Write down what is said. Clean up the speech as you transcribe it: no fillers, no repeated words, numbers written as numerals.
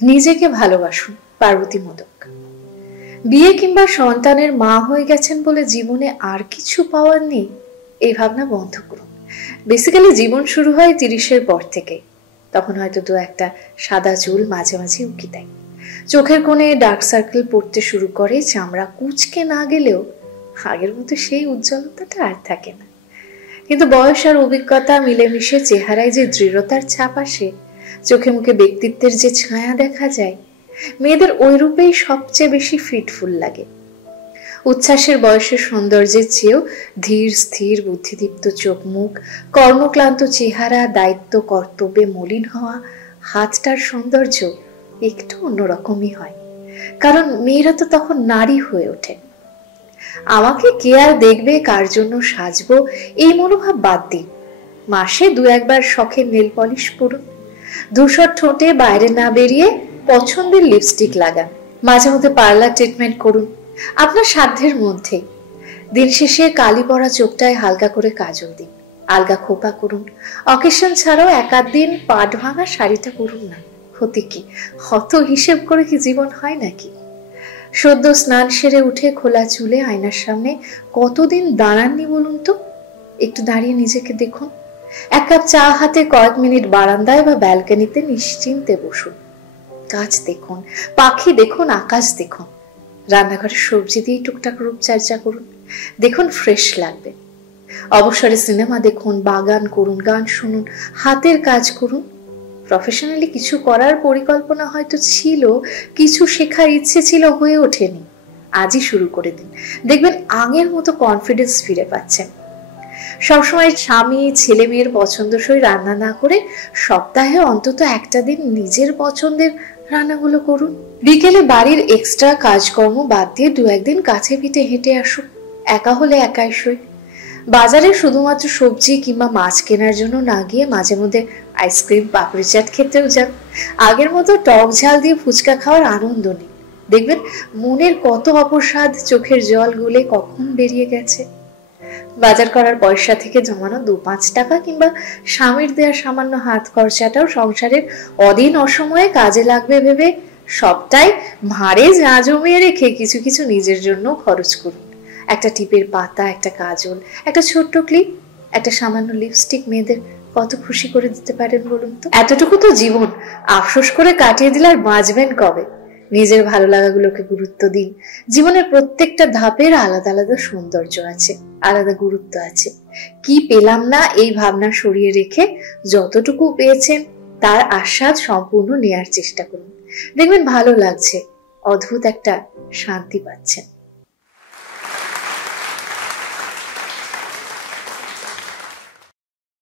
নিজেকে ভালোবাসুন। পার্বতী মোদক। বিয়ে কিংবা সন্তানের মা হয়ে গেছেন বলে জীবনে আর কিছু পাওয়ার নেই, এই ভাবনা বন্ধ করুন। বেসিক্যালি জীবন শুরু হয় 30-এর পর থেকে। তখন হয়তো দু একটা সাদা চুল মাঝে মাঝে উকি দেয়, চোখের কোণে ডার্ক সার্কেল পড়তে শুরু করে, চামড়া কুঁচকে না গেলেও আগের মতো সেই উজ্জ্বলতাটা আর থাকে না। কিন্তু বয়স আর অভিজ্ঞতা মিলেমিশে চেহারায় যে দৃঢ়তার ছাপ আসে, চোখে মুখে ব্যক্তিত্বের যে ছায়া দেখা যায়, মেয়েদের ওই রূপেই সবচেয়ে বেশি ফিটফুল লাগে। উচ্ছ্বাসের বয়সের সৌন্দর্যের চেয়েও ধীর স্থির বুদ্ধিদীপ্ত চোখ মুখ, কর্মক্লান্ত চেহারা, দায়িত্ব কর্তব্যে মলিন হওয়া হাতটার সৌন্দর্য একটু অন্যরকমই হয়। কারণ মেয়েরা তো তখন নারী হয়ে ওঠে। আমাকে কে আর দেখবে, কার জন্য সাজবো, এই মনোভাব বাদ দিন। মাসে 2-1 বার শখের নেল পলিশ পরুন। ধূসর ঠোঁটে বাইরে না বেরিয়ে পছন্দের লিপস্টিক লাগান। মাঝে মধ্যে পার্লার ট্রিটমেন্ট করুন, আপনার সাধ্যের মধ্যে। দিন শেষে কালি পড়া চোখটায় হালকা করে কাজল দিন, আলগা খোপা করুন। অকেশন ছাড়াও 1-8 দিন পাট ভাঙা শাড়িটা করুন না, ক্ষতি কি? হত হিসেব করে কি জীবন হয় নাকি? সদ্য স্নান সেরে উঠে খোলা চুলে আয়নার সামনে কতদিন দাঁড়াননি বলুন তো? একটু দাঁড়িয়ে নিজেকে দেখুন। 1 কাপ চা হাতে কয়েক মিনিট বারান্দায় বা ব্যালকনিতে নিশ্চিন্তে বসুন। গাছ দেখুন, পাখি দেখুন, আকাশ দেখুন। রান্নাঘরে সবজি দিয়ে টুকটাক রূপচর্চা করুন, দেখুন ফ্রেশ লাগবে। অবসরে সিনেমা দেখুন, বাগান করুন, গান শুনুন, হাতের কাজ করুন। প্রফেশনালি কিছু করার পরিকল্পনা হয়তো ছিল, কিছু শেখার ইচ্ছে ছিল, হয়ে ওঠেনি। আজই শুরু করে দিন, দেখবেন আগের মতো কনফিডেন্স ফিরে পাচ্ছেন। সবসময় স্বামী ছেলে মেয়ের পছন্দসই রান্না না করে সপ্তাহে অন্তত একটা দিন নিজের পছন্দের রান্নাগুলো করুন। বিকেলে বাড়ির এক্সট্রা কাজকর্ম বাদ দিয়ে 2-1 দিন কাছে পিঠে হেঁটে আসুন। একা হলে একাই সই। বাজারে শুধুমাত্র সবজি কিংবা মাছ কেনার জন্য না গিয়ে মাঝে মধ্যে আইসক্রিম পাপড়ি চাট খেতেও যান। আগের মতো টক ঝাল দিয়ে ফুচকা খাওয়ার আনন্দ নেই। দেখবেন মনের কত অপসাদ চোখের জল গুলে কখন বেরিয়ে গেছে। বাজার করার পয়সা থেকে জমানো 2-5 টাকা কিংবা স্বামীর দেওয়া সামান্য হাত খরচাটাও সংসারের অদিন অসময়ে কাজে লাগবে ভেবে সবটাই ভাঁড়ে যা জমিয়ে রেখে কিছু কিছু নিজের জন্য খরচ করুন। একটা টিপের পাতা, একটা কাজল, একটা ছোট্ট ক্লিপ, একটা সামান্য লিপস্টিক মেয়েদের কত খুশি করে দিতে পারেন বলুন তো? এতটুকু তো জীবন, আফসোস করে কাটিয়ে দিলে আর বাঁচবেন কবে? নিজের ভালো লাগাগুলোকে গুরুত্ব দিন। জীবনের প্রত্যেকটা ধাপের আলাদা আলাদা সৌন্দর্য আছে, আলাদা গুরুত্ব আছে। কি পেলাম না এই ভাবনা সরিয়ে রেখে যতটুকু পেয়েছেন তার আস্বাদ সম্পূর্ণ নেয়ার চেষ্টা করুন। দেখবেন ভালো লাগছে, অদ্ভুত একটা শান্তি পাচ্ছেন।